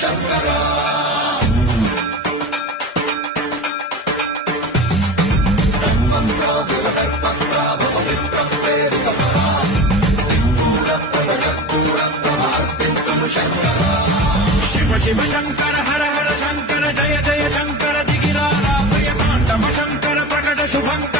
శంకర శివ శివ శంకర హర హర శంకర జయ జయ శంకర దిగిరారా భయ తాండవ శంకర ప్రకట శుభంకర